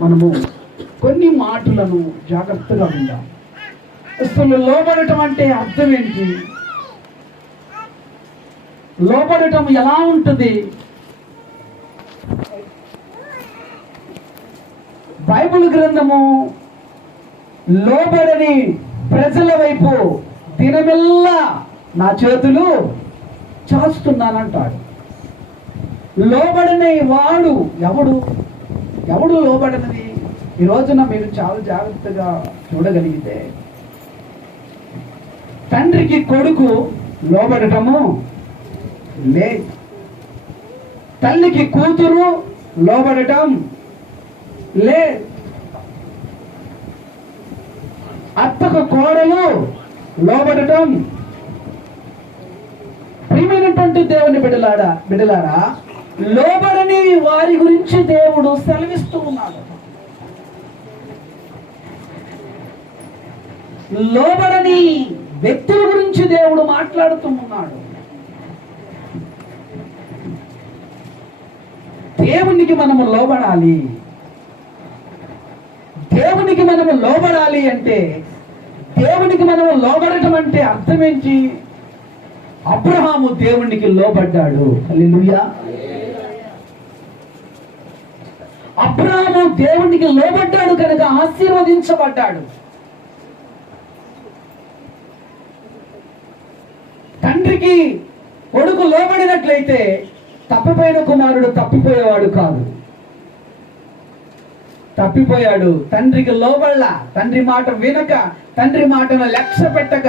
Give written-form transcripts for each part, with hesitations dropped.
మనము కొన్ని మాటలను జాగ్రత్తగా విందాం. అసలు లోబడటం అంటే అర్థం ఏంటి? లోబడటం ఎలా ఉంటుంది? బైబిల్ గ్రంథము లోబడని ప్రజల వైపు దినమెల్లా నా చేతులు చాస్తున్నానంటాడు. లోబడని వాడు ఎవడు లోబడనిది? ఈ రోజున మీరు చాలా జాగ్రత్తగా చూడగలిగితే తండ్రికి కొడుకు లోబడటము లేదు, తల్లికి కూతురు లోబడటం లేదు, అత్తకు కోడలు లోబడటం. ప్రియమైనటువంటి దేవుని బిడ్డలారా, లోబడని వారి గురించి దేవుడు సెలవిస్తూ ఉన్నాడు. లోబడని వ్యక్తుల గురించి దేవుడు మాట్లాడుతూ ఉన్నాడు. దేవునికి మనము లోబడాలి. దేవునికి మనము లోబడాలి అంటే, దేవునికి మనము లోబడటం అంటే అర్థం ఏంటి? అబ్రహాము దేవునికి లోబడ్డాడు. హల్లెలూయా. అబ్రహాము దేవునికి లోబడ్డాడు కనుక ఆశీర్వదించబడ్డాడు. తండ్రికి కొడుకు లోబడినట్లయితే తప్పిపోయిన కుమారుడు తప్పిపోయేవాడు కాదు. తప్పిపోయాడు. తండ్రికి లోబడలా, తండ్రి మాట వినక, తండ్రి మాటను లక్ష్య పెట్టక,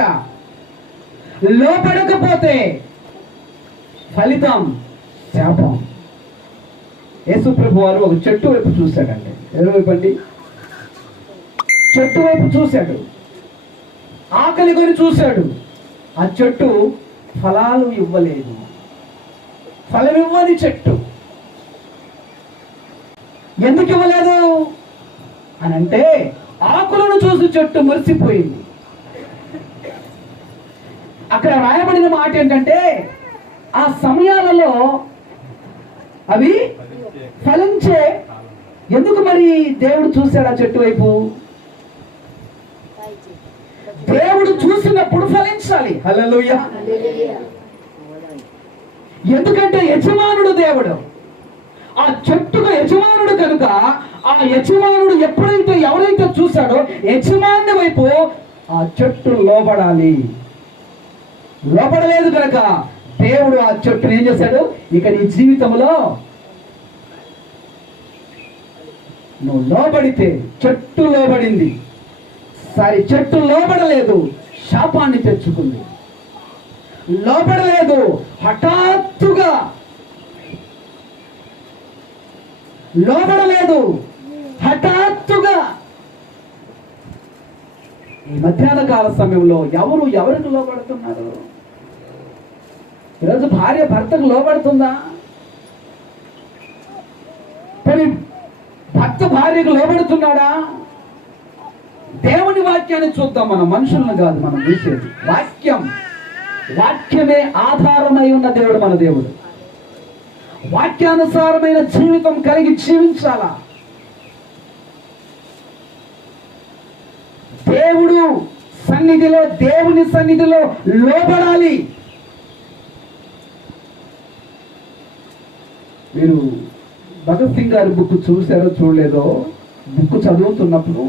లోబడకపోతే ఫలితం శాపం. యేసు ప్రభు వారు ఒక చెట్టు వైపు చూశాడండి. ఎవరి వైపు అండి? చెట్టు వైపు చూశాడు. ఆకలి కొని చూశాడు. ఆ చెట్టు ఫలాలు ఇవ్వలేదు. ఫలమివ్వని చెట్టు. ఎందుకు ఇవ్వలేదు అని అంటే, ఆకులను చూసి చెట్టు మురిసిపోయింది. అక్కడ రాయబడిన మాట ఏంటంటే, ఆ సమయాలలో అవి ఫలించే. ఎందుకు మరి దేవుడు చూశాడు ఆ చెట్టు వైపు? దేవుడు చూసినప్పుడు ఫలించాలి. హల్లెలూయా. ఎందుకంటే యజమానుడు దేవుడు. ఆ చెట్టుకు యజమానుడు కనుక, ఆ యజమానుడు ఎవరైతే చూశాడో యజమాని వైపు ఆ చెట్టు లోబడాలి. లోబడలేదు కనుక దేవుడు ఆ చెట్టును ఏం చేశాడు? ఇక నీ జీవితంలో నువ్వు లోబడితే, చెట్టు లోబడింది, సరే చెట్టు లోబడలేదు, శాపాన్ని తెచ్చుకుంది. లోబడలేదు, హఠాత్తుగా లోబడలేదు, హఠాత్తుగా. ఈ మధ్యాహ్న కాల సమయంలో ఎవరికి లోబడుతున్నారు? ఈరోజు భార్య భర్తకు లోబడుతుందా? మరి భర్త భార్యకు లోబడుతున్నాడా? దేవుని వాక్యాన్ని చూద్దాం. మనం మనుషులను కాదు మనం చూసేది. వాక్యమే ఆధారమై ఉన్న దేవుడు మన దేవుడు. వాక్యానుసారమైన జీవితం కలిగి జీవించాలా. దేవుని సన్నిధిలో లోబడాలి. మీరు భగత్ సింగ్ గారి బుక్ చూసారో చూడలేదో, బుక్ చదువుతున్నప్పుడు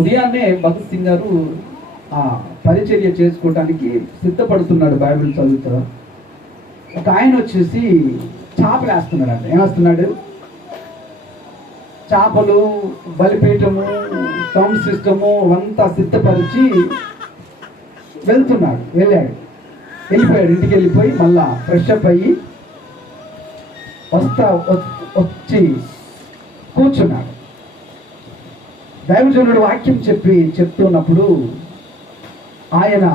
ఉదయాన్నే భగత్ సింగ్ గారు ఆ పరిచర్య చేసుకోవటానికి సిద్ధపడుతున్నాడు. బైబిల్ చదువుతా ఒక ఆయన వచ్చేసి చేపలు వేస్తున్నాడు. ఏమేస్తున్నాడు? చేపలు, బలిపీఠము, సౌండ్ సిస్టము అంతా సిద్ధపరిచి వెళ్ళిపోయాడు. ఇంటికి వెళ్ళిపోయి మళ్ళా ఫ్రెష్ అప్ అయ్యి వచ్చి కూర్చున్నాడు. దైవజనుడు వాక్యం చెప్తున్నప్పుడు ఆయన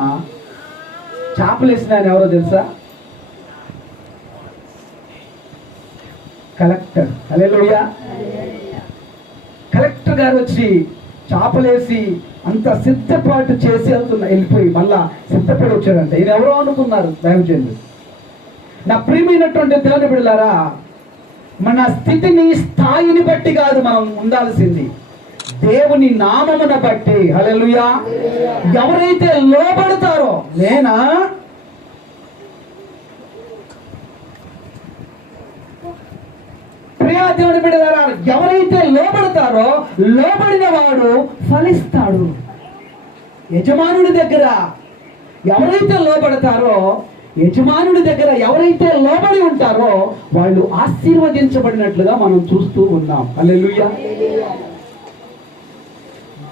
చేపలు వేసిన ఆయన ఎవరో తెలుసా? కలెక్టర్. హల్లెలూయా. కలెక్టర్ గారు వచ్చి చేపలేసి అంత సిద్ధపాటు చేసి వెళ్ళిపోయి మళ్ళా సిద్ధపడి వచ్చాడంట. ఈయన ఎవరో అనుకున్నారు దైవజనుడు. నా ప్రియమైనటువంటి దేవుని బిడ్డలారా, మన స్థితిని స్థాయిని బట్టి కాదు మనం ఉండాల్సింది, దేవుని నామమును బట్టి. హల్లెలూయా. ఎవరైతే లోబడతారో, నేనా ప్రియా దేవుని బిడ్డలారా, ఎవరైతే లోబడతారో లోబడిన వాడు ఫలిస్తాడు. యజమానుడి దగ్గర ఎవరైతే లోబడతారో, యజమానుడి దగ్గర ఎవరైతే లోబడి ఉంటారో వాళ్ళు ఆశీర్వదించబడినట్లుగా మనం చూస్తూ ఉన్నాం. హల్లెలూయా.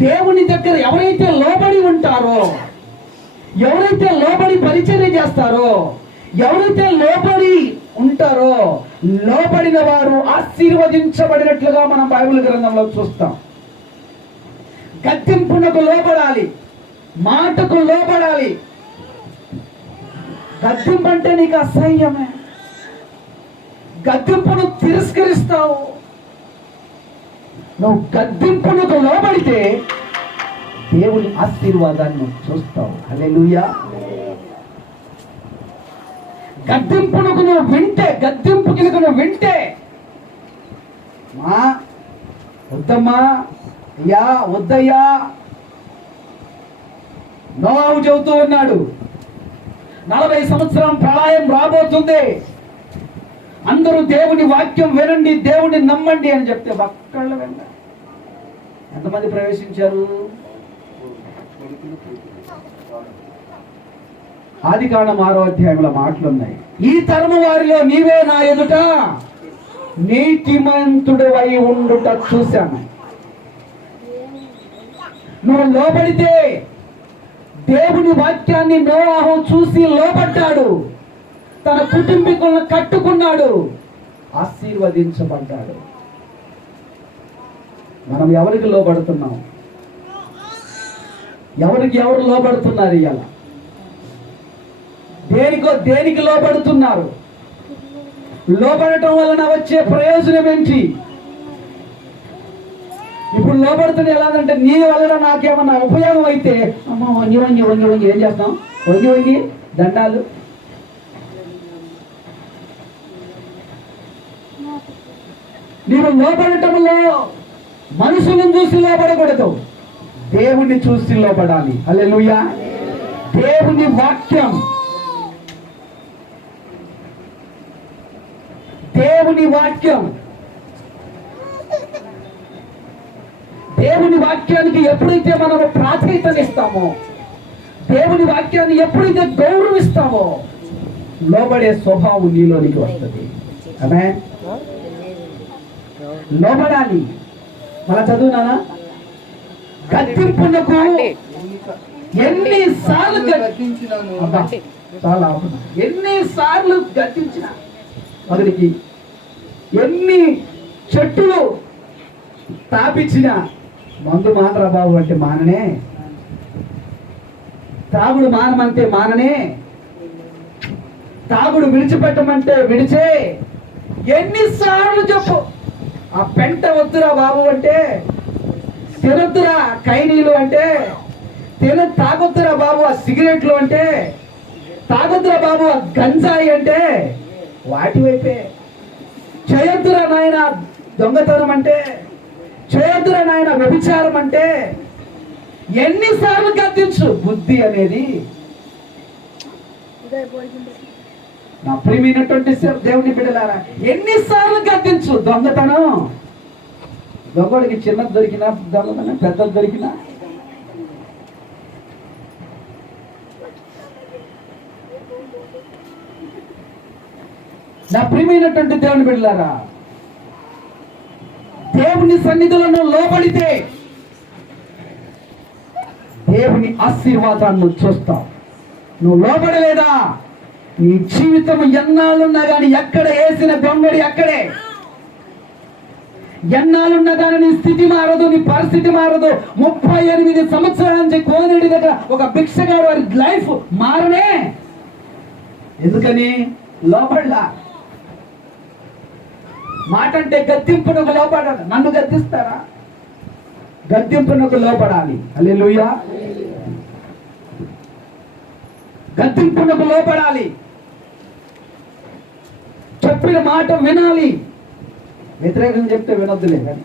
దేవుని దగ్గర ఎవరైతే లోబడి ఉంటారో, ఎవరైతే లోబడి పరిచర్య చేస్తారో, ఎవరైతే లోబడి ఉంటారో, లోబడిన వారు ఆశీర్వదించబడినట్లుగా మనం బైబిల్ గ్రంథంలో చూస్తాం. గద్దింపునకు లోబడాలి, మాటకు లోబడాలి. గద్దింపు అంటే నీకు అసహ్యమే, గద్దింపును తిరస్కరిస్తావు. నువ్వు గద్దింపునకు లోబడితే దేవుని ఆశీర్వాదాన్ని చూస్తావు. హల్లెలూయా. గద్దింపునకు నువ్వు వింటే, గద్దింపుకి నువ్వు వింటే, మా వద్దమ్మా, అయ్యా వద్దయ్యా, నోవాహు చెబుతూ ఉన్నాడు, 40 సంవత్సరం ప్రళయం రాబోతుంది, అందరూ దేవుని వాక్యం వినండి, దేవుని నమ్మండి అని చెప్తే ఒక్కళ్ళు విన్నారు. ఎంతమంది ప్రవేశించారు? ఆదికాండం 6వ అధ్యాయంలో మాటలున్నాయి. ఈ తరము వారిలో నీవే నా ఎదుట నీతిమంతుడవై ఉండుట చూశాను. నువ్వు లోబడితే, దేవుని వాక్యాన్ని నోవాహు చూసి లోబడ్డాడు, తన కుటుంబీకులను కట్టుకున్నాడు, ఆశీర్వదించబడ్డాడు. మనం ఎవరికి లోబడుతున్నాం? ఎవరు లోబడుతున్నారు? ఇవాళ దేనికి లోబడుతున్నారు? లోబడటం వలన వచ్చే ప్రయోజనం ఏంటి? ఇప్పుడు లోబడుతుంది ఎలాగంటే, నీ వలన నాకేమన్నా ఉపయోగం అయితే, అమ్మ వంగి ఏం చేస్తాం? వంగి దండాలు. నీవు లోబడటంలో మనుషులను చూసి లోబడకూడదు, దేవుణ్ణి చూసి లోబడాలి. హల్లెలూయా. దేవుని వాక్యం, దేవుని వాక్యం, దేవుని వాక్యానికి ఎప్పుడైతే మనము ప్రాధాన్యతనిస్తామో, దేవుని వాక్యాన్ని ఎప్పుడైతే గౌరవిస్తామో, లోబడే స్వభావం నీలోనికి వస్తుంది. ఆమేన్. లోబడాలి. మళ్ళా చదువునా? గద్దింపునకు ఎన్నిసార్లు గద్దించిన, అతనికి ఎన్ని చెట్టులు తాపించిన, మందు మానరా బాబు అంటే మాననే, తాగుడు మానమంటే మాననే, తాగుడు విడిచిపెట్టమంటే విడిచే. ఎన్నిసార్లు చెప్పు, ఆ పెంట వద్దురా బాబు అంటే, తినొద్దురా కైనీలు అంటే, తాగొద్దురా బాబు ఆ సిగరెట్లు అంటే, తాగొద్దురా బాబు ఆ గంజాయి అంటే, వాటి వైపే. చేయొద్దురా నాయన దొంగతనం అంటే, చేయొద్దురా నాయన వ్యభిచారం అంటే, ఎన్నిసార్లు గద్దించు. బుద్ధి అనేది, నా ప్రియమైనటువంటి దేవుని బిడ్డలారా, ఎన్నిసార్లు గద్దించు. దొంగతనం, దొంగడికి చిన్నది దొరికినా దొంగతనం, పెద్దది దొరికినా. నా ప్రియమైనటువంటి దేవుని బిడ్డలారా, దేవుని సన్నిధులను లోబడితే దేవుని ఆశీర్వాదాన్ని చూస్తావు. నువ్వు లోబడలేదా, నీ జీవితం ఎన్నాళ్ళున్నా కానీ ఎక్కడ వేసిన దొంగడి అక్కడే. ఎన్నాళ్ళున్నా కానీ నీ స్థితి మారదు, నీ పరిస్థితి మారదు. 38 సంవత్సరాల నుంచి కోనేటి దగ్గర ఒక భిక్షగాడు వారి లైఫ్ మారనే. ఎందుకని? లోబడలా. మాట అంటే గద్దింపునకు లోపడాలి. నన్ను గద్దిస్తారా? గద్దింపునకు లోపడాలి. హల్లెలూయా. గద్దింపునకు లోపడాలి, చెప్పిన మాట వినాలి. వ్యతిరేకంగా చెప్తే వినొద్దులే, కానీ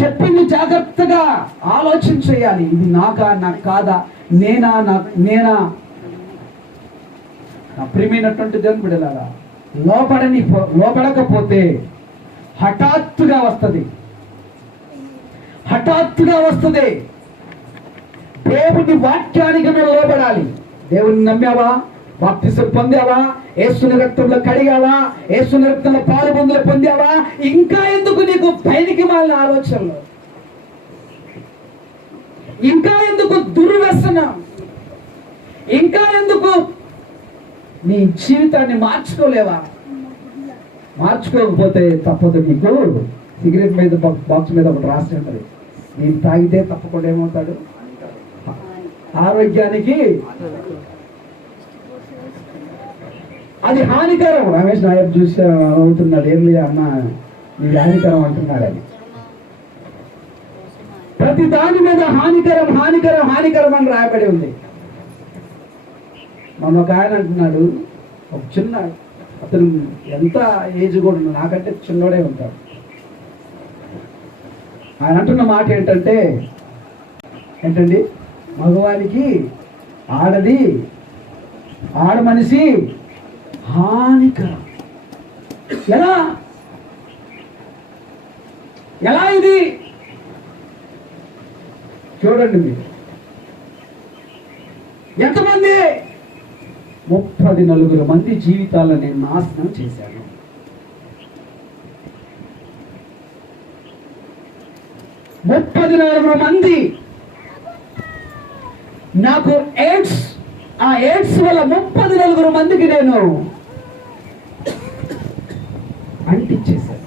చెప్పింది జాగ్రత్తగా ఆలోచన చేయాలి. ఇది నాకా, నాకు కాదా, నేనా, నేనా. నా ప్రియమైనటువంటి దేవుని బిడ్డలారా, లోపడకపోతే హఠాత్తుగా వస్తుంది. దేవుని వాక్యానికి నువ్వు లోబడాలి. దేవుని నమ్మావా, బాప్తిసం పొందావా, యేసుని రక్తంలో కడిగావా, యేసుని రక్తంలో పాలుబందులు పొందావా, ఇంకా ఎందుకు నీకు పైనికి మాలిన ఆలోచనలు, ఇంకా ఎందుకు దుర్వ్యసనం, ఇంకా ఎందుకు నీ జీవితాన్ని మార్చుకోలేవా? మార్చుకోకపోతే తప్పదు. నీకు సిగరెట్ మీద బాక్స్ మీద ఒకటి రాసి ఉంటుంది, నేను తాగితే తప్పకుండా ఏమవుతాడు, ఆరోగ్యానికి అది హానికరం. రమేష్ నాయక్ చూసి అవుతున్నాడు, ఏం లేదు అన్న నీది హానికరం అంటున్నాడు. అది ప్రతి దాని మీద హానికరం హానికరం హానికరం అని రాయబడి ఉంది. మన ఒక ఆయన అంటున్నాడు, ఒక చిన్న అతను ఎంత ఏజ్ కూడా ఉన్నాడు, నాకంటే చిన్నోడే ఉంటాడు. ఆయన అంటున్న మాట ఏంటండి, మగవానికి ఆడ మనిషి హానికరం. ఎలా ఇది చూడండి మీరు. ఎంతమంది? 34 మంది జీవితాలని నాశనం చేశాడు. 34 మంది. నాకు ఆ ఎయిడ్స్ వల్ల 34 మందికి నేను అంటించేశాను.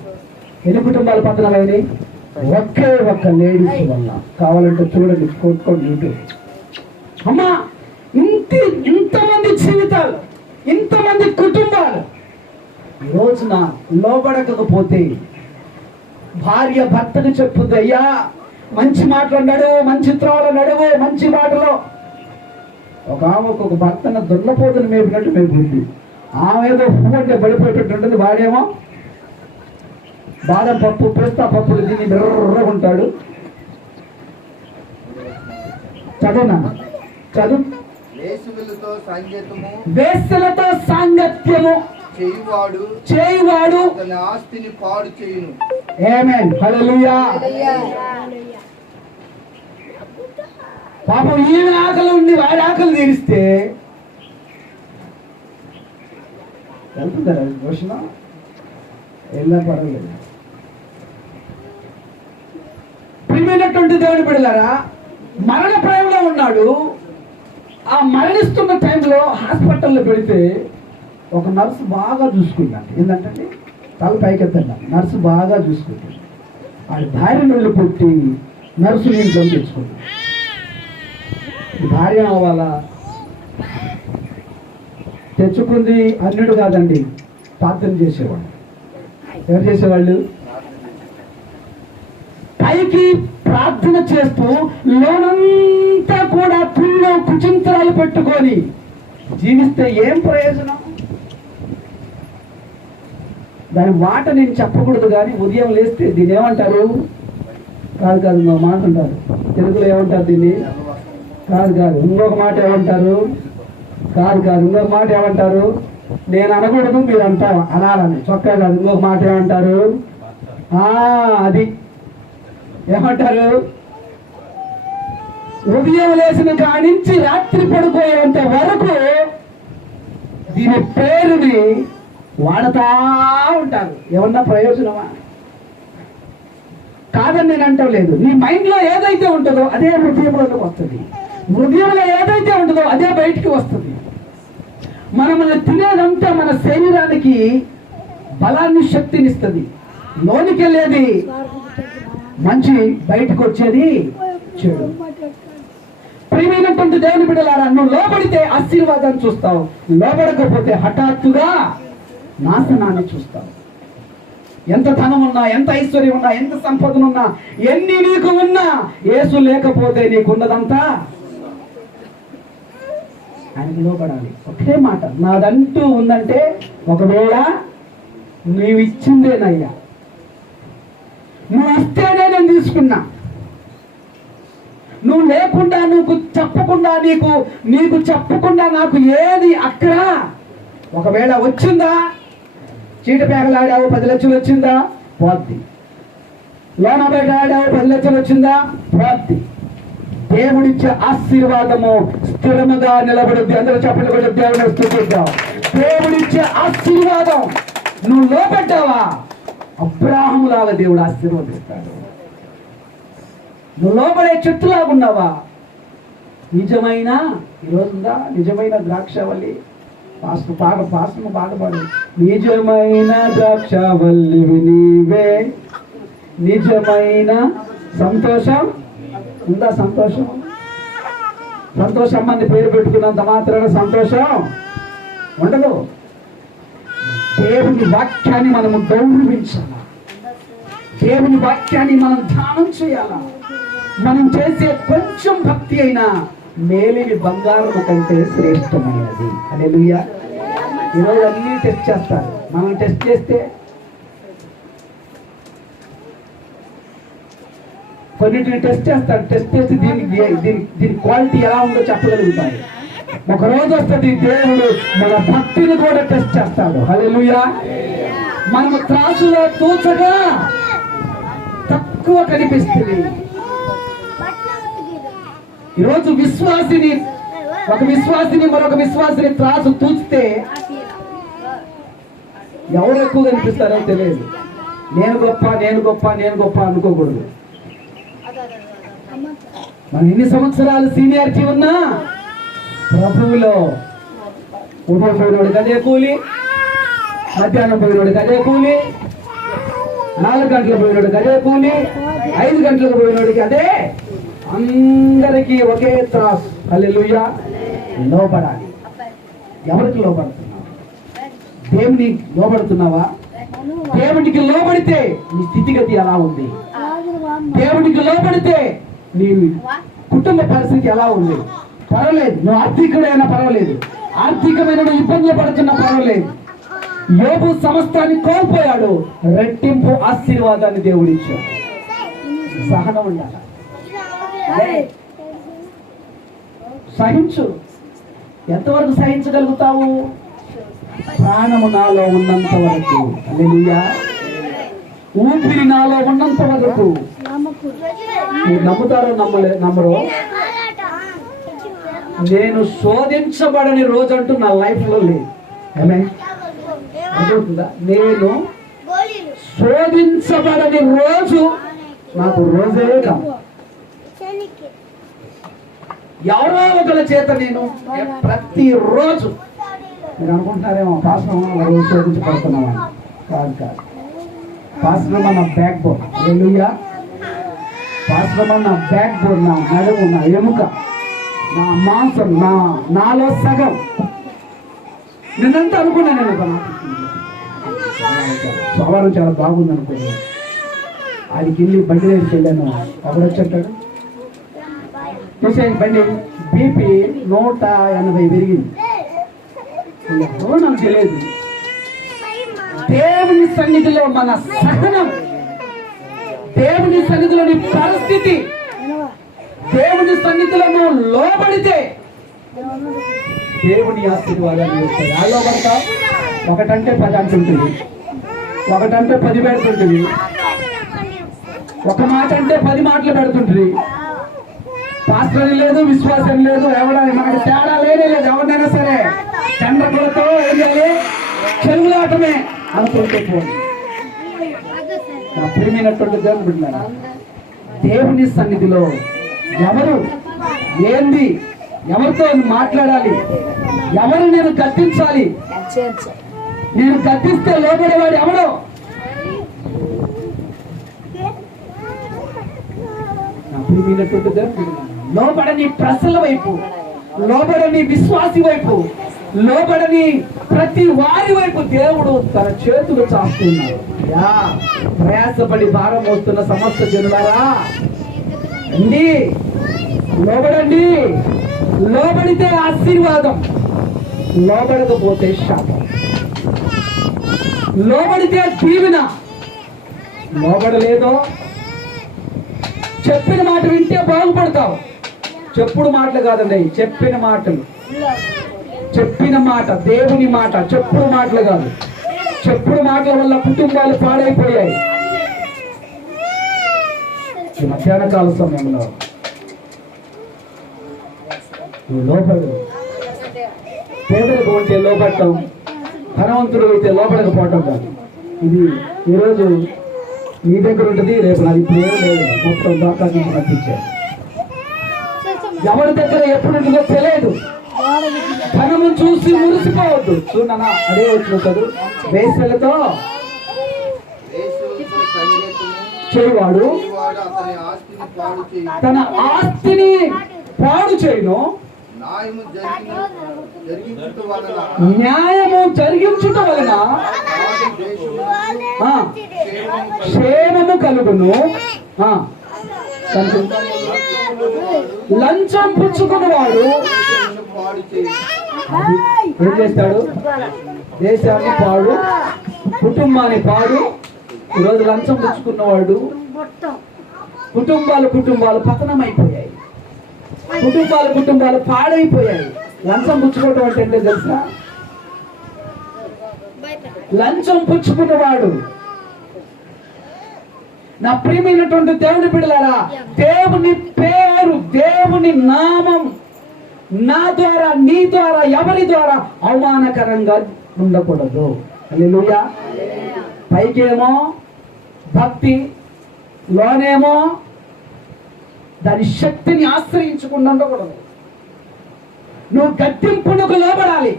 ఎన్ని కుటుంబాలు పతనమైనవి? ఒకే ఒక్క లేడీస్ వల్ల. కావాలంటే చూడండి, కొట్టుకోండి యూట్యూబ్. అమ్మా, ఇంతమంది జీవితాలు, ఇంతమంది కుటుంబాలు ఈ రోజున లోబడకపోతే, భార్య భర్తకు చెప్పుద్ది, అయ్యా మంచి మాటలు నడువు, మంచి త్రోవలో నడువు, మంచి మాటలో. ఒక ఆమెకు ఒక భర్తను దున్నపోతుని మేపినట్టు మేపుంది. ఆమె ఏదో పువ్వంటే పడిపోయేటట్టు ఉంటుంది, వాడేమో బాదం పప్పు, పిస్తా పప్పులు తిని బిర్రగుంటాడు. చదువు. వేశ్యలతో సాంగత్యము చేయువాడు ఆస్తిని పాడు చేయును. ఆమేన్, హల్లెలూయా. పాపం ఈయన ఆకలి ఉండి వాడి ఆకలి తీరిస్తే వెళ్తుందా ఘోషణ? వెళ్ళా పర్వాలేదు. ప్రియమైనటువంటి దేవుని బిడ్డలారా, మరణ ప్రాయంలో ఉన్నాడు. ఆ మరణిస్తున్న టైంలో హాస్పిటల్లో పెడితే ఒక నర్సు బాగా చూసుకుంటాను. ఏంటంటే తల పైకెత్తాను, నర్సు బాగా చూసుకుంటాను. ఆడి భార్య నీళ్ళు పుట్టి నర్సు నేను పంపించుకున్నాను. భార్య అవ్వాలా? తెచ్చుకుంది అన్యుడు కాదండి, ప్రార్థన చేసేవాడు. ఎవరు చేసేవాళ్ళు? పైకి ప్రార్థన చేస్తూ లోనంతా కూడా పుల్లో కుచింతరాలు పెట్టుకొని జీవిస్తే ఏం ప్రయోజనం? దాని మాట నేను చెప్పకూడదు, కానీ ఉదయం లేస్తే దీన్ని ఏమంటారు? కాదు ఇంకొక మాట అంటారు, తెలుగులో ఏమంటారు దీన్ని? కాదు ఇంకొక మాట ఏమంటారు? కాదు ఇంకొక మాట ఏమంటారు? నేను అనకూడదు, మీరు అంటా అనాలని. చొక్కా కాదు, ఇంకొక మాట ఏమంటారు? అది ఏమంటారు? ఉదయం లేచిన కానించి రాత్రి పడుకోయేంత వరకు దీని పేరుని వాడతా ఉంటారు. ఏమన్నా ప్రయోజనమా? కాదని నేను అంటలేదు. నీ మైండ్లో ఏదైతే ఉంటుందో అదే హృదయంలోకి వస్తుంది. హృదయంలో ఏదైతే ఉంటుందో అదే బయటికి వస్తుంది. మనల్ని తినేదంతా మన శరీరానికి బలాన్ని, శక్తిని ఇస్తుంది. లోనికి వెళ్ళేది మంచి, బయటకు వచ్చేది చెడు. ప్రియమైనటువంటి దేవుని బిడ్డలారా, నువ్వు లోబడితే ఆశీర్వాదాన్ని చూస్తావు, లోబడకపోతే హఠాత్తుగా నాశనాన్ని చూస్తావు. ఎంత ధనం ఉన్నా, ఎంత ఐశ్వర్యం ఉన్నా, ఎంత సంపదనున్నా, ఎన్ని నీకు ఉన్నా, యేసు లేకపోతే నీకున్నదంతా ఆయనకు లోబడాలి. ఒకే మాట, నాదంటూ ఉందంటే ఒకవేళ నీవు ఇచ్చిందేనయ్యా, నువ్వు ఇస్తేనే నేను తీసుకున్నా, నువ్వు లేకుండా నువ్వు చెప్పకుండా నీకు చెప్పకుండా నాకు ఏది అక్కడ ఒకవేళ వచ్చిందా, చీట పేగలాడావు 10 లక్షలు వచ్చిందా పోద్ది, లోన బయట ఆడావు 10 లక్షలు వచ్చిందా పోద్ది. దేవుడిచ్చే ఆశీర్వాదము స్థిరముగా నిలబడుద్ది. అందరూ చెప్పలు కూడా దేవుని స్తుతిద్దాం. దేవుడిచ్చే ఆశీర్వాదం నువ్వు లోపెట్టావా, అబ్రాహాములాగా దేవుడు ఆశీర్వదిస్తాడు. నువ్వు లోపడే చెట్టులాగున్నావా, నిజమైన ఈరోజుందా నిజమైన ద్రాక్షవల్లి, పాస్ము బాధపడు. నిజమైన ద్రాక్షవల్లివి నీవే, నిజమైన సంతోషం ఉందా? సంతోషం అని పేరు పెట్టుకున్నంత మాత్రాన సంతోషం ఉండదు. దేవుని వాక్యాన్ని మనము గౌరవించాలా, దేవుని వాక్యాన్ని మనం ధ్యానం చేయాలా. మనం చేసే కొంచెం భక్తి అయినా మేలిని బంగారం కంటే శ్రేష్టమైనది. హల్లెలూయా. ఈరోజు అన్ని టెస్ట్ చేస్తారు, మనం టెస్ట్ చేస్తే కొన్నిటిని టెస్ట్ చేస్తాడు. టెస్ట్ చేసి దీని క్వాలిటీ ఎలా ఉందో చెప్పగలుగుతాడు. ఒక రోజు వస్తుంది దేవుడు మన భక్తిని కూడా టెస్ట్ చేస్తాడు. హల్లెలూయా. మనము త్రాసులో తూచగా తక్కువ కనిపిస్తుంది. ఈరోజు ఒక విశ్వాసిని మరొక విశ్వాసిని త్రాసు తూచితే ఎవరు ఎక్కువ కనిపిస్తారో తెలియదు. నేను గొప్ప అనుకోకూడదు. మనం ఎన్ని సంవత్సరాలు సీనియారిటీ ఉన్నా ప్రభువులో ఉదయం పోయినోడికి అదే కూలి, మధ్యాహ్నం పోయినోడికి అదే కూలి, 4 గంటలకు పోయినోడికి అదే కూలి, 5 గంటలకు పోయినోడికి అదే, అందరికీ ఒకే త్రాసు. హల్లెలూయా. లోబడాలి. ఎవరికి లోబడుతున్నావు? దేవునికి లోబడుతున్నావా? దేవునికి లోబడితే నీ స్థితిగతి ఎలా ఉంది? దేవునికి లోబడితే నీ కుటుంబ పరిస్థితి ఎలా ఉంది? పర్వాలేదు, నువ్వు ఆర్థికమైనా పర్వాలేదు, ఆర్థికమైన ఇబ్బందులు పడుతున్నా పర్వాలేదు. యోబు సమస్తాన్ని కోల్పోయాడు, రెట్టింపు ఆశీర్వాదాన్ని దేవుడిచ్చాడు. సహనం ఉండాలి, సహించు. ఎంతవరకు సహించగలుగుతావు? ప్రాణము నాలో ఉన్నంత వరకు. హల్లెలూయా. ఊపిరి నాలో ఉన్నంత వరకు. మీరు నమ్ముతారో నమ్మరో, నేను శోధించబడని రోజు అంటూ నా లైఫ్ లో లేదు. అర్థమవుతుందా? నేను శోధించబడని రోజు నాకు రోజే కాదు. ఎవరో ఒకళ్ళ చేత నేను ప్రతిరోజు, మీరు అనుకుంటున్నారేమో పాస్టర్ రోజు శోధించబడుతున్నామా? కాదు. పాస్టర్ నా బ్యాక్ బోన్. హల్లెలూయా. పాస్టర్ నా బ్యాక్ బోన్, నా నడుము, నా ఎముక, నా మాంసం, నాలో సగం. నేనంతా అనుకున్నాను, సవారం చాలా బాగుంది అనుకున్నాను. ఆడికి వెళ్ళి బండి దగ్గరికి వెళ్ళాను. అప్పుడు వచ్చాడు, చూసే బండి బీపీ 180 పెరిగింది. నాకు తెలియదు. దేవుని సన్నిధిలో మన సహనం, దేవుని సన్నిధిలోని పరిస్థితి, దేవుని సన్నిధిలో నువ్వు లోబడితే దేవుని ఆశీర్వాదాలు వస్తాయి. ఆ లోబడతా ఒకటంటే 10 అంటుంటుంది, ఒకటంటే 10 పెడుతుంటుంది, ఒక మాట అంటే 10 మాటలు పెడుతుంటుంది. పాస్టర్ లేదు, విశ్వాసం లేదు, ఎవడని మనకి తేడా లేదు. ఎవరినైనా సరే చంద్రకులతో ఏం చేయాలి? చెరువులాటమే అనుకుంటే పోయి నా ప్రియమైనటువంటి దేవుని బిడ్డలారా, దేవుని సన్నిధిలో ఎవరు ఏంది, ఎవరితో మాట్లాడాలి, ఎవరు నేను గద్దించాలి, నేను గద్దిస్తే లోబడేవాడు ఎవడో. నా ప్రియమైనటువంటి దేవుని లోబడని ప్రజల వైపు, లోబడని విశ్వాసి వైపు, లోబడని ప్రతి వారి వైపు దేవుడు తన చేతులు చాస్తున్నాడు. ప్రయాసపడి భారం మోస్తున్న సమస్త జనులారా అండి, లోబడండి. లోబడితే ఆశీర్వాదం, లోబడకపోతే శాపం. లోబడితే దీవెన, లోబడలేదో చెప్పిన మాట వింటే బాగుపడతావు. చెప్పుడు మాటలు కాదండి, చెప్పిన మాటలు. చెప్పిన మాట దేవుని మాట, చెప్పుడు మాటలు కాదు. చెప్పుడు మాటల వల్ల కుటుంబాలు పాడైపోయాయి. ఈ మధ్యాహ్న కాల సమయంలో నువ్వు లోపడు. పేదలకు ఉంటే లోపడటం, ధనవంతుడు అయితే లోపడకపోవటం కాదు. ఇది ఈరోజు నీ దగ్గర ఉంటుంది, రేపు నాది ఇప్పుడు ఏం లేదు. మొత్తం దాకా పంపించారు. ఎవరి దగ్గర ఎప్పుడు ఉంటుందో తెలియదు. ధనము చూసి మురిసిపోవద్దు. చూడనా అదే వచ్చిన చదువు. వేసలతో చేయవాడు తన ఆస్తిని పాడు చేయను, న్యాయము జరిగించుట వలన క్షేమము కలుగును. లంచం పుచ్చుకున్నవాడు ఏం చేస్తాడు? దేశాన్ని పాడు, కుటుంబాన్ని పాడు. ఈరోజు లంచం పుచ్చుకున్నవాడు కుటుంబాలు పతనమైపోయాయి. కుటుంబాలు పాడైపోయాయి. లంచం పుచ్చుకోవటం అంటే తెలుసా? లంచం పుచ్చుకున్నవాడు. నా ప్రియమైనటువంటి దేవుని బిడ్డలారా, దేవుని పేరు, దేవుని నామం నా ద్వారా, నీ ద్వారా, ఎవరి ద్వారా అవమానకరంగా ఉండకూడదు. హల్లెలూయా. పైకేమో భక్తి, లోనేమో దాని శక్తిని ఆశ్రయించకుండా ఉండకూడదు. నువ్వు గద్దింపునకు లోబడాలి.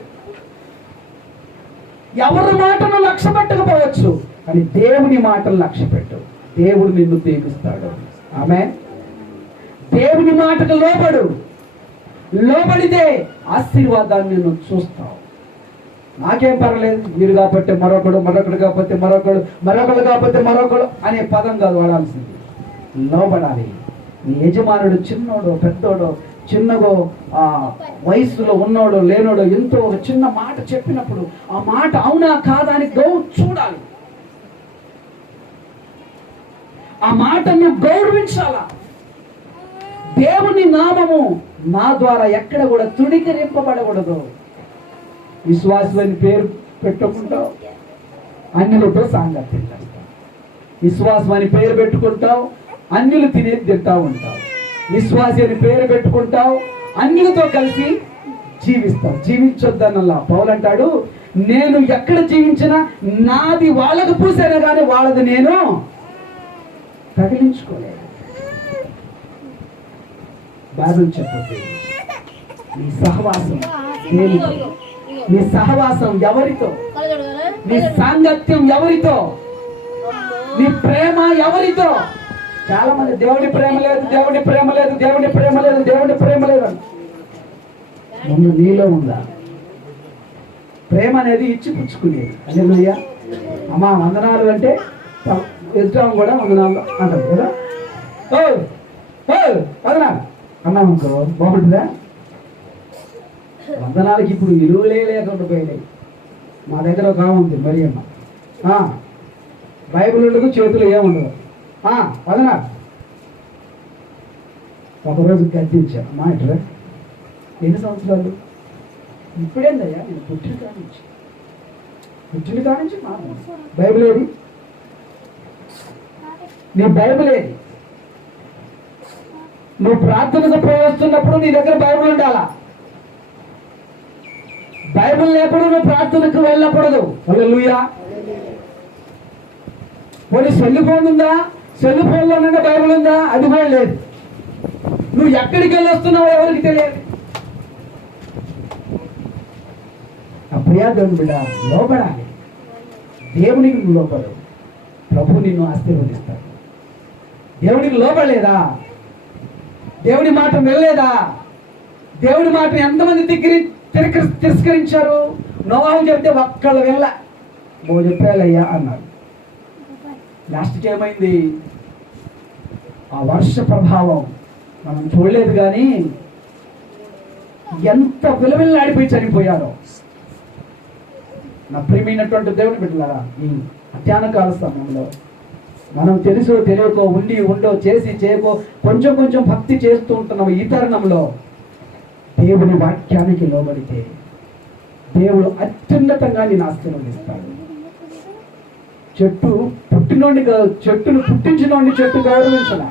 ఎవరి మాటను లక్ష్య పెట్టకపోవచ్చు, కానీ దేవుని మాటలు లక్ష్య పెట్టు. దేవుడు నిన్ను దీవిస్తాడు. ఆమేన్. దేవుని మాటకు లోబడు. లోబడితే ఆశీర్వాదాన్ని నువ్వు చూస్తావు. నాకేం పర్లేదు, మీరు కాకపోతే మరొకడు కాకపోతే మరొకడు కాకపోతే మరొకడు అనే పదం కాదు వాడాల్సింది. లోబడాలి. నీ యజమానుడు చిన్నోడో పెద్దోడో, చిన్నగో వయసులో ఉన్నోడో లేనోడో, ఎంతో ఒక చిన్న మాట చెప్పినప్పుడు ఆ మాట అవునా కాదా అని చూడాలి. ఆ మాటను గౌరవించాలా. దేవుని నామము నా ద్వారా ఎక్కడ కూడా తృణీకరింపబడకూడదు. విశ్వాసులని పేరు పెట్టుకుంటావు, అన్యులతో సాంగత్యం చేస్తావు. విశ్వాసం అని పేరు పెట్టుకుంటావు, అన్యులు తింటా ఉంటావు. విశ్వాసి అని పేరు పెట్టుకుంటావు, అన్యులతో కలిసి జీవిస్తావు. జీవించొద్దన్నలా పౌలు అంటాడు, నేను ఎక్కడ జీవించినా నాది వాళ్ళకు పూసానే కానీ వాళ్ళది నేను తగిలించుకోలేదు. బైబిల్ చెప్పండి, నీ సహవాసం దేనితో? నీ సహవాసం ఎవరితో? నీ సాంగత్యం ఎవరితో? నీ ప్రేమ ఎవరితో? చాలా మంది దేవుడి ప్రేమ లేదు, దేవుడి ప్రేమ లేదు, దేవుడి ప్రేమ లేదు, దేవుడి ప్రేమ లేదు. ముందు నీలో ఉందా ప్రేమ అనేది? ఇచ్చి పుచ్చుకునేది. హల్లెలూయా. అమ్మా వందనాలు అంటే ఎదుటాం కూడా వందనాలు అంటారు కదా. వందనాలు అన్నాం అనుకో బాగుంటుందా? వందనాలకి ఇప్పుడు విలువలే లేకుండా పోయినాయి. మా దగ్గర ఒక ఆమె ఉంది, మరి అమ్మ. బైబిల్ ఉండదు, చేతులు ఏముండదు. వందనాలు. ఒకరోజు గద్దించాను, మా ఇట్లా ఎన్ని సంవత్సరాలు? ఇప్పుడేందయ్యా, నేను పుట్టిన కానించి మా బైబిల్ ఏది? నీ బైబిల్ ఏది? నువ్వు ప్రార్థనకు పోయేస్తున్నప్పుడు నీ దగ్గర బైబిల్ ఉండాలా. బైబిల్ లేకుండా నువ్వు ప్రార్థనకు వెళ్ళకూడదు. హల్లెలూయా. పోనీ సెల్ ఫోన్ ఉందా? సెల్ ఫోన్లోనైనా బైబిల్ ఉందా? అది కూడా లేదు. నువ్వు ఎక్కడికి వెళ్ళి వస్తున్నావో ఎవరికి తెలియదు. ప్రియాదేవుని బిడ్డ, లోబడాలి. దేవునికి నువ్వు లోబడు, ప్రభు నిన్ను ఆశీర్వదిస్తాడు. దేవునికి లోబడలేదా? దేవుని మాట వెళ్ళలేదా? దేవుని మాట ఎంతమంది తిరస్కరించారు? నోవాహు చెప్తే ఒక్కళ్ళు వెళ్ళ, నువ్వు చెప్పాలయ్యా అన్నాడు. లాస్ట్కి ఏమైంది? ఆ వర్ష ప్రభావం మనం చూడలేదు, కానీ ఎంత విలువెల్లాడిపోయి చనిపోయారో. నా ప్రియమైనటువంటి దేవుని బిడ్డలారా, ఈ మధ్యాహ్న కాల సమయంలో మనం తెలుసో తెలియకో ఉండి ఉండో చేసి చేయకో కొంచెం కొంచెం భక్తి చేస్తూ ఉంటున్నాం. ఈ తరుణంలో దేవుని వాక్యానికి లోబడితే దేవుడు అత్యున్నతంగా నేను ఆశీర్వదిస్తాడు. చెట్టును పుట్టించినోడిని చెట్టు గౌరవించాల.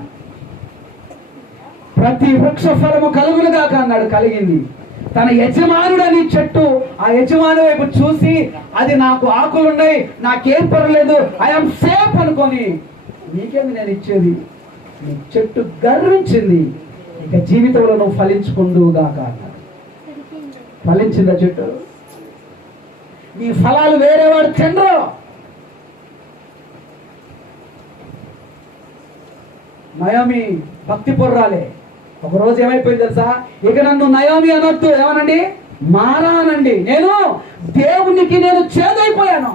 ప్రతి వృక్ష ఫలము కలుగులుగాక అన్నాడు, కలిగింది. తన యజమానుడని చెట్టు ఆ యజమాని వైపు చూసి అది నాకు ఆకులున్నాయి, నాకేం పర్లేదు, ఐఎమ్ సేఫ్ అనుకొని నీకేమి నేను ఇచ్చేది. నీ చెట్టు గర్వించింది, ఇక జీవితంలో నువ్వు ఫలించుకుందువుగాక అన్నాడు. ఫలించిందా చెట్టు? నీ ఫలాలు వేరేవాడు తినరు. నయోమి భక్తి పొర్రాలే. ఒకరోజు ఏమైపోయింది తెలుసా? ఇక నన్ను నయోమి అనొద్దు, ఏమనండి? మారా అనండి. నేను దేవునికి చేదైపోయాను.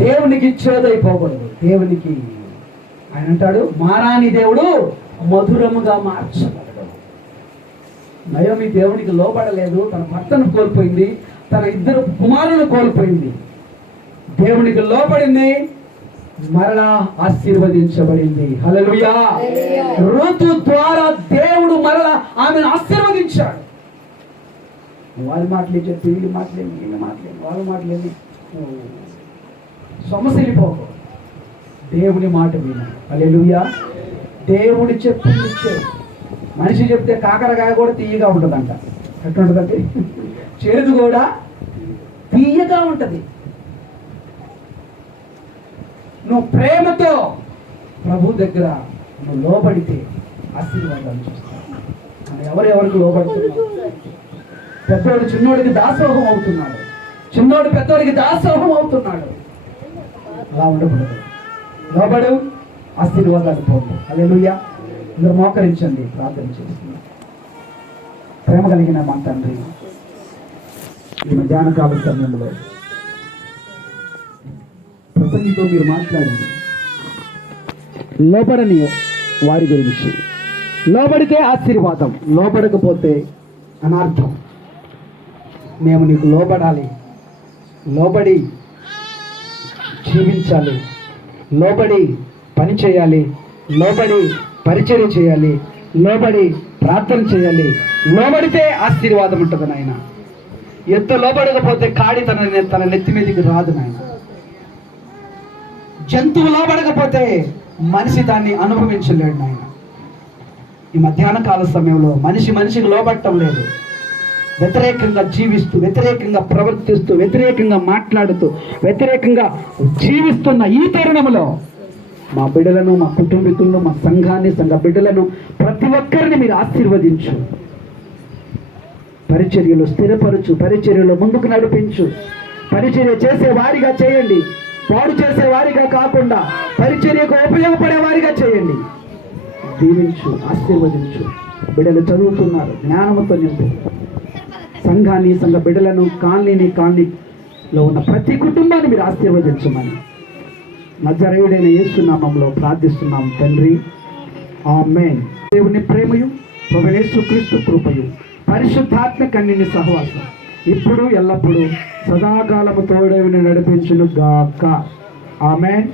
దేవునికి చేదైపోకూడదు. దేవునికి ఆయన అంటాడు, మారాని దేవుడు మధురముగా మార్చగలడు. నయోమి దేవునికి లోబడలేదు, తన భర్తను కోల్పోయింది, తన 2 కుమారులను కోల్పోయింది. దేవునికి లోబడింది, మరలా ఆశీర్వదించబడింది. హల్లెలూయా. రూతు ద్వారా దేవుడు మరలా ఆమెను ఆశీర్వదించాడు. వాళ్ళ మాటలే చెప్పి వీళ్ళు మాటలేని వీళ్ళ మాటలేని వాళ్ళ మాటలేని సొమసిలిపోకు. దేవుని మాట విను. హల్లెలూయా. దేవుడు చెప్పింది ఇచ్చే. మనిషి చెప్తే కాకరకాయ కూడా తీయగా ఉంటుందంట. ఎట్లుంటుందంటే చేదు కూడా తీయగా ఉంటుంది. నువ్వు ప్రేమతో ప్రభు దగ్గర నువ్వు లోబడితే ఆశీర్వాదాలు చూస్తావు. మనం ఎవరెవరికి లోబడుతున్నావు? పెద్దోడు చిన్నోడికి దాసోహం అవుతున్నాడు, చిన్నోడు పెద్దోడికి దాసోహం అవుతున్నాడు. అలా ఉండకూడదు. లోబడు, ఆశీర్వాదాలు పొందు. హల్లెలూయా. అందరూ మోకరించండి, ప్రార్థన చేస్తున్నారు. ప్రేమ కలిగిన మా తండ్రి, ఈ మధ్యాహ్న కాల సమయంలో ప్రసంగితో మీరు మాట్లాడండి. లోబడని వారి గురించి. లోబడితే ఆశీర్వాదం, లోబడకపోతే అనార్థం. మేము నీకు లోబడాలి, లోబడి జీవించాలి, లోబడి పని చేయాలి, లోబడి పరిచర్య చేయాలి, లోబడి ప్రార్థన చేయాలి. లోబడితే ఆశీర్వాదం ఉంటుంది నాయన. ఎంత లోబడకపోతే కాడి తన నెత్తి మీదకి రాదు నాయన. జంతువు లోబడకపోతే మనిషి దాన్ని అనుభవించలేడు నాయన. ఈ మధ్యాహ్న కాల సమయంలో మనిషికి లోబడటం లేదు. వ్యతిరేకంగా జీవిస్తూ, వ్యతిరేకంగా ప్రవర్తిస్తూ, వ్యతిరేకంగా మాట్లాడుతూ, వ్యతిరేకంగా జీవిస్తున్న ఈ తరుణంలో మా బిడ్డలను, మా కుటుంబీకులను, మా సంఘాన్ని, సంఘ బిడ్డలను ప్రతి ఒక్కరిని మీరు ఆశీర్వదించు. పరిచర్యలు స్థిరపరచు, పరిచర్యలో ముందుకు నడిపించు. పరిచర్య చేసే వారిగా చేయండి, పాడు చేసే వారిగా కాకుండా పరిచర్యకు ఉపయోగపడే వారిగా చేయండి. దీవించు, ఆశీర్వదించు. బిడ్డలు చదువుతున్నారు, జ్ఞానముతో నింపు. సంఘాన్ని, సంఘ బిడ్డలను, కాలనీలో ఉన్న ప్రతి కుటుంబాన్ని మీరు ఆశీర్వదించమని నజరేయుడైన యేసు నామములో ప్రార్థిస్తున్నాం తండ్రి, ఆమేన్. దేవుని ప్రేమయు, ప్రభువైన యేసుక్రీస్తు కృపయు, పరిశుద్ధాత్మ కన్యని సహవాసం ఇప్పుడు ఎల్లప్పుడూ సదాకాలము తోడేవిని నడిపించును గాక. ఆమేన్.